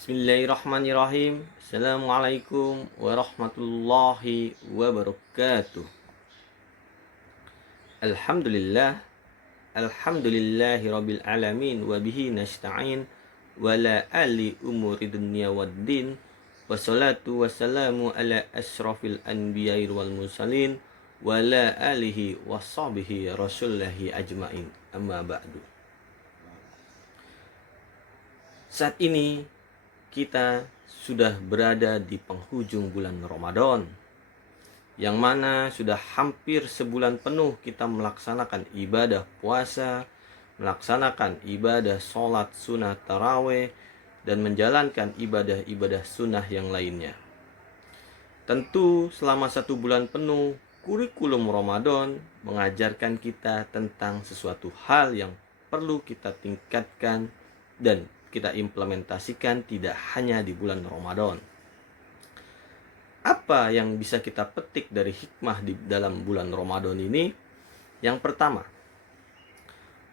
Bismillahirrahmanirrahim. Assalamualaikum warahmatullahi wabarakatuh. Alhamdulillah. Alhamdulillahi rabbil alamin. Wabihi nasta'in. Wala ali umuri dunya waddin. Wassalatu wassalamu ala ashrafil anbiya'i wal mursalin. Wala alihi washabihi rasulillahi ajmain. Amma ba'du. Saat ini kita sudah berada di penghujung bulan Ramadan, yang mana sudah hampir sebulan penuh kita melaksanakan ibadah puasa, melaksanakan ibadah sholat sunnah taraweh, dan menjalankan ibadah-ibadah sunnah yang lainnya. Tentu selama satu bulan penuh, kurikulum Ramadan mengajarkan kita tentang sesuatu hal yang perlu kita tingkatkan dan kita implementasikan tidak hanya di bulan Ramadan. Apa yang bisa kita petik dari hikmah di dalam bulan Ramadan ini? Yang pertama,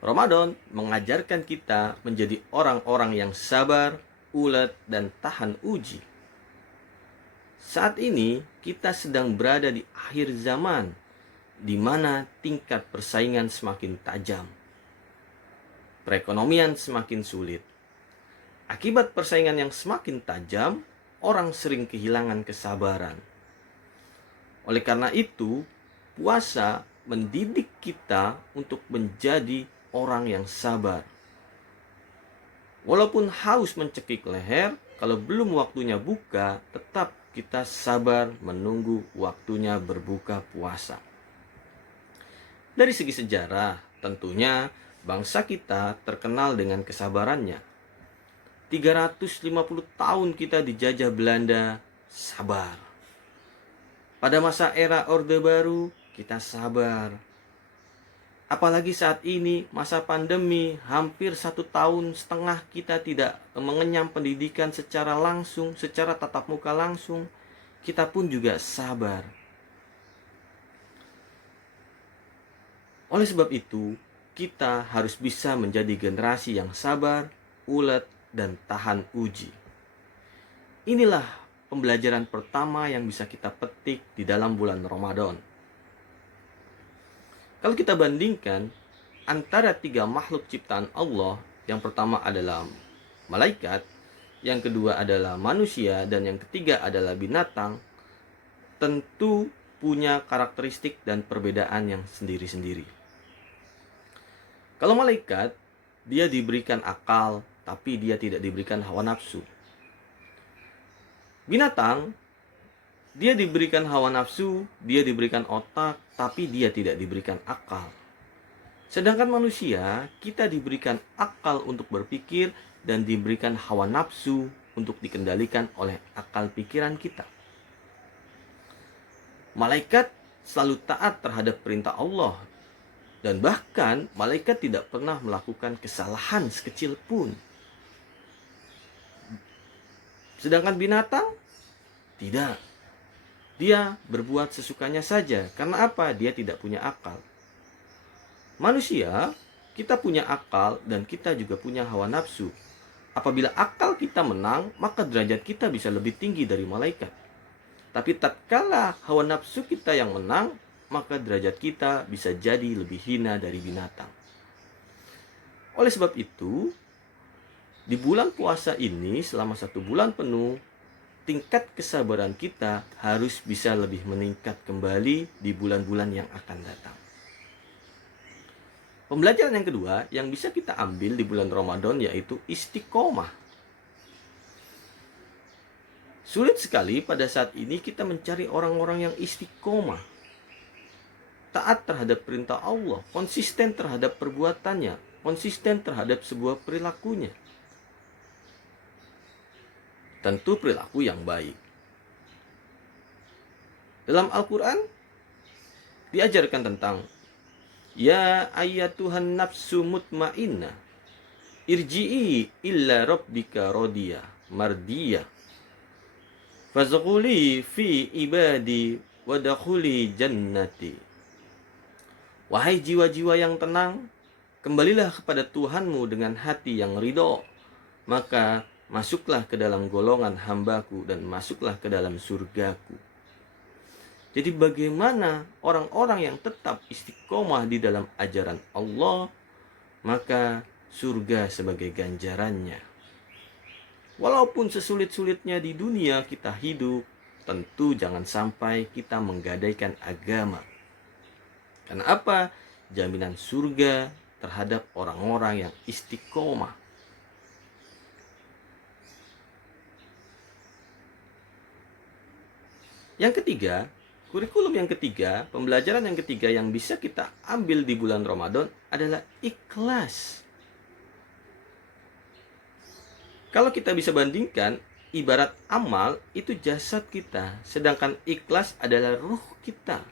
Ramadan mengajarkan kita menjadi orang-orang yang sabar, ulet, dan tahan uji. Saat ini kita sedang berada di akhir zaman, di mana tingkat persaingan semakin tajam. Perekonomian semakin sulit. Akibat persaingan yang semakin tajam, orang sering kehilangan kesabaran. Oleh karena itu, puasa mendidik kita untuk menjadi orang yang sabar. Walaupun haus mencekik leher, kalau belum waktunya buka, tetap kita sabar menunggu waktunya berbuka puasa. Dari segi sejarah, tentunya bangsa kita terkenal dengan kesabarannya. 350 tahun kita dijajah Belanda, sabar. Pada masa era Orde Baru, kita sabar. Apalagi saat ini, masa pandemi, hampir 1,5 tahun kita tidak mengenyam pendidikan secara langsung, secara tatap muka langsung. Kita pun juga sabar. Oleh sebab itu, kita harus bisa menjadi generasi yang sabar, ulet, dan tahan uji. Inilah pembelajaran pertama yang bisa kita petik di dalam bulan Ramadan. Kalau kita bandingkan antara 3 makhluk ciptaan Allah, yang pertama adalah malaikat, yang kedua adalah manusia, dan yang ketiga adalah binatang, tentu punya karakteristik dan perbedaan yang sendiri-sendiri. Kalau malaikat, dia diberikan akal, tapi dia tidak diberikan hawa nafsu. Binatang, dia diberikan hawa nafsu, dia diberikan otak, tapi dia tidak diberikan akal. Sedangkan manusia, kita diberikan akal untuk berpikir dan diberikan hawa nafsu untuk dikendalikan oleh akal pikiran kita. Malaikat selalu taat terhadap perintah Allah, dan bahkan malaikat tidak pernah melakukan kesalahan sekecil pun. Sedangkan binatang, tidak. Dia berbuat sesukanya saja. Karena apa? Dia tidak punya akal. Manusia, kita punya akal dan kita juga punya hawa nafsu. Apabila akal kita menang, maka derajat kita bisa lebih tinggi dari malaikat. Tapi tatkala hawa nafsu kita yang menang, maka derajat kita bisa jadi lebih hina dari binatang. Oleh sebab itu, di bulan puasa ini selama 1 bulan penuh, tingkat kesabaran kita harus bisa lebih meningkat kembali di bulan-bulan yang akan datang. Pembelajaran yang kedua yang bisa kita ambil di bulan Ramadan yaitu istiqomah. Sulit sekali pada saat ini kita mencari orang-orang yang istiqomah, taat terhadap perintah Allah, konsisten terhadap perbuatannya, konsisten terhadap sebuah perilakunya. Tentu perilaku yang baik. Dalam Al-Quran diajarkan tentang ya ayyatuhan nafsu mutmainnah irji'i illa rabbika radiyah mardiyah fazghuli fi ibadi wadakhuli jannati. Wahai jiwa-jiwa yang tenang, kembalilah kepada Tuhanmu dengan hati yang ridho, maka masuklah ke dalam golongan hambaku dan masuklah ke dalam surgaku. Jadi bagaimana orang-orang yang tetap istiqomah di dalam ajaran Allah, maka surga sebagai ganjarannya. Walaupun sesulit-sulitnya di dunia kita hidup, tentu jangan sampai kita menggadaikan agama. Karena apa? Jaminan surga terhadap orang-orang yang istiqomah. Yang ketiga, kurikulum yang ketiga, pembelajaran yang ketiga yang bisa kita ambil di bulan Ramadan adalah ikhlas. Kalau kita bisa bandingkan, ibarat amal itu jasad kita, sedangkan ikhlas adalah ruh kita.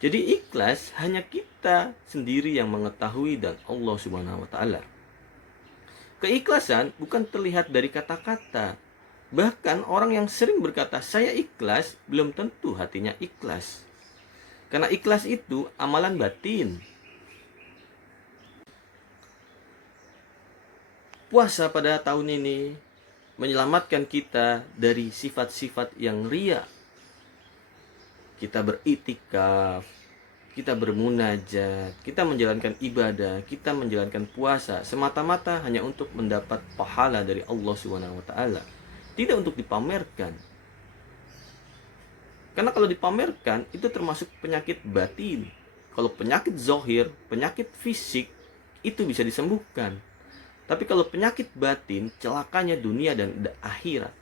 Jadi ikhlas hanya kita sendiri yang mengetahui dan Allah Subhanahu wa taala. Keikhlasan bukan terlihat dari kata-kata. Bahkan orang yang sering berkata saya ikhlas belum tentu hatinya ikhlas. Karena ikhlas itu amalan batin. Puasa pada tahun ini menyelamatkan kita dari sifat-sifat yang ria. Kita beriktikaf, kita bermunajat, kita menjalankan ibadah, kita menjalankan puasa semata-mata hanya untuk mendapat pahala dari Allah Subhanahu wa taala. Tidak untuk dipamerkan. Karena kalau dipamerkan itu termasuk penyakit batin. Kalau penyakit zohir, penyakit fisik itu bisa disembuhkan. Tapi kalau penyakit batin, celakanya dunia dan akhirat.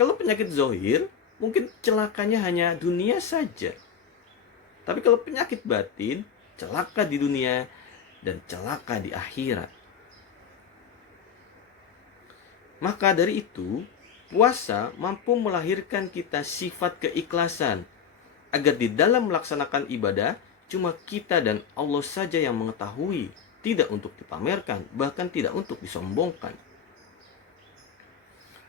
Kalau penyakit zohir, mungkin celakanya hanya dunia saja. Tapi kalau penyakit batin, celaka di dunia dan celaka di akhirat. Maka dari itu, puasa mampu melahirkan kita sifat keikhlasan. Agar di dalam melaksanakan ibadah, cuma kita dan Allah saja yang mengetahui. Tidak untuk dipamerkan, bahkan tidak untuk disombongkan.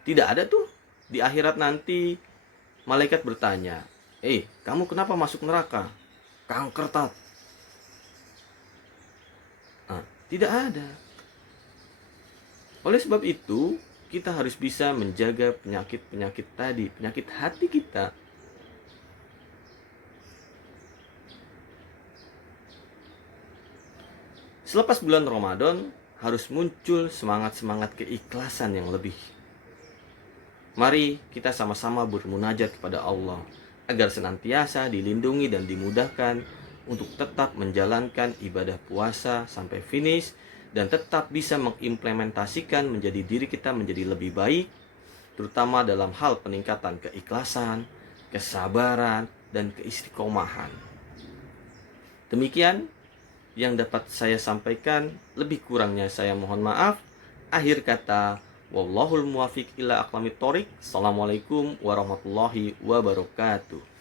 Tidak ada tuh di akhirat nanti malaikat bertanya, kamu kenapa masuk neraka? Kanker tat. Tidak ada. Oleh sebab itu, kita harus bisa menjaga penyakit-penyakit tadi, penyakit hati kita. Selepas bulan Ramadan, harus muncul semangat-semangat keikhlasan yang lebih. Mari kita sama-sama bermunajat kepada Allah, agar senantiasa dilindungi dan dimudahkan untuk tetap menjalankan ibadah puasa sampai finish, dan tetap bisa mengimplementasikan menjadi diri kita menjadi lebih baik, terutama dalam hal peningkatan keikhlasan, kesabaran, dan keistiqomahan. Demikian yang dapat saya sampaikan, lebih kurangnya saya mohon maaf. Akhir kata, wallahul muwafiq ila aqwamit thoriq. Assalamualaikum warahmatullahi wabarakatuh.